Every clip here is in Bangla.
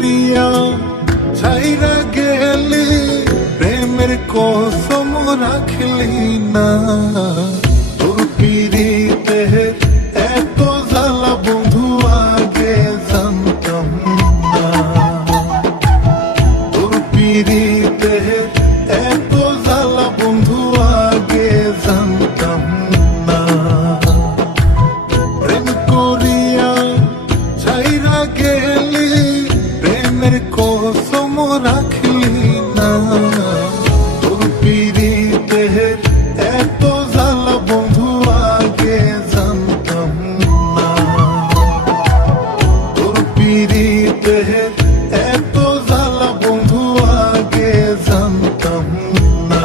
করিয়া ছাইরা গেলি, প্রেমের কসম রাখলি না। তোর পিরিতে এত জ্বালা বন্ধু আগে জানতাম না। তোর পিরিতে এত জ্বালা বন্ধু আগে জানতাম না। প্রেম করিয়া ছাইরা গেলি, প্রেমের কসম রাখলি না। তোর পিরিতে এত জ্বালা বন্ধু আগে জানতাম না। তোর পিরিতে এত জ্বালা বন্ধু আগে জানতাম না।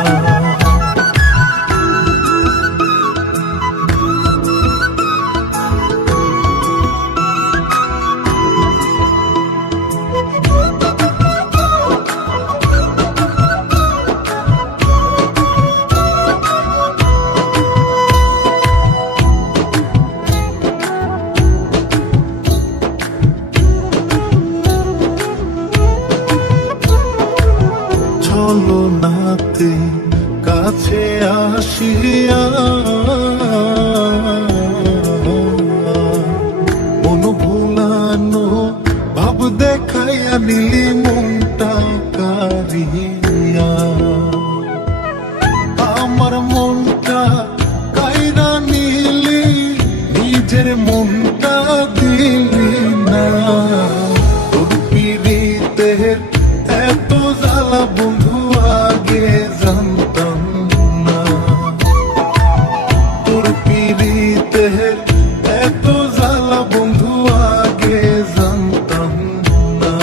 চলো নাতে কাছে আসিয়া, মন ভুলানো ভাব দেখাইয়া নিলি মনটা কারিয়া। আমার মনটা কাইরা নিলি, নিজের মনটা দিলি না। তোর পিরিতে এত জ্বালা বন্ধু আগে জানতাম না। তোর পিরিতে এত জ্বালা বন্ধু আগে জানতাম না।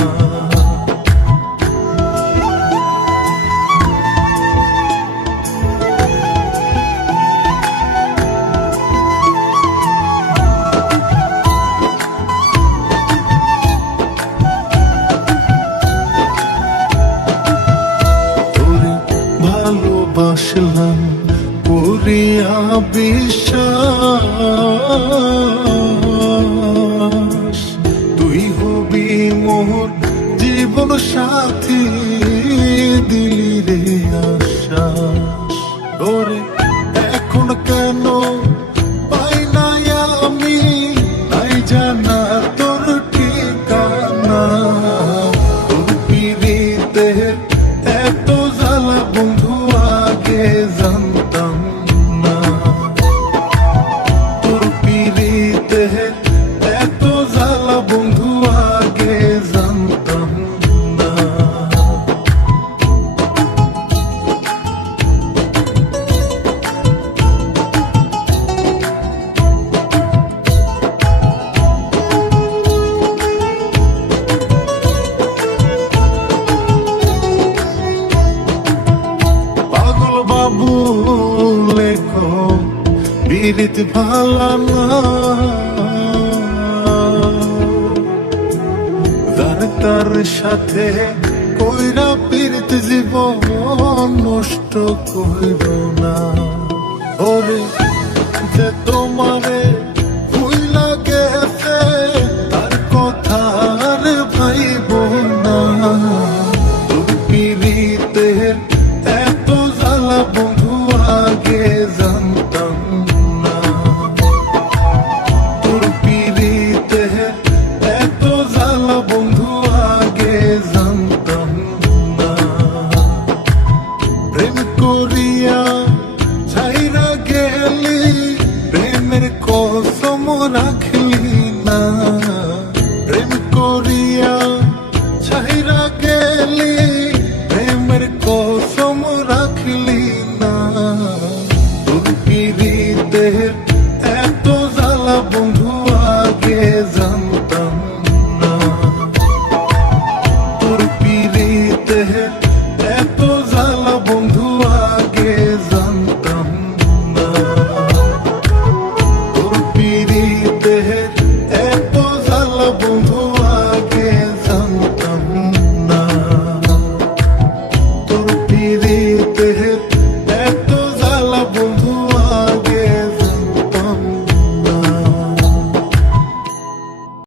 ভালোবাসলাম করিয়া বিশ্বাস, তুই হবি মোর জীবন সাথী, দিলি রে আশ্বাস। ওরে এখন কেন পাই না আমি, নাই জানা তোর ঠিকানা। তোর পিরিতে এত জ্বালা বন্ধু আগে জানতাম না। তোর পিরিতে এত জ্বালা বন্ধু আগে জানতাম না। পাগল বাবু লেখো পিরিত ভালা না, যার তার সাথে কইরা পিরিত জীবন নষ্ট কইর না। ওরে যে তোমারে ভুইলা গেছে, তার কথা আর ভাইব না। তোর পিরিতে এত জ্বালা বন্ধু আগে জানতাম না। তোর পিরিতে এত জ্বালা বন্ধু আগে জানতাম না। প্রেম করিয়া ছাইরা গেলি, প্রেমের কসম রাখলি না। প্রেম করিয়া ছাইরা গেলি, প্রেমের কসম রাখলি না। তোর পিরিতে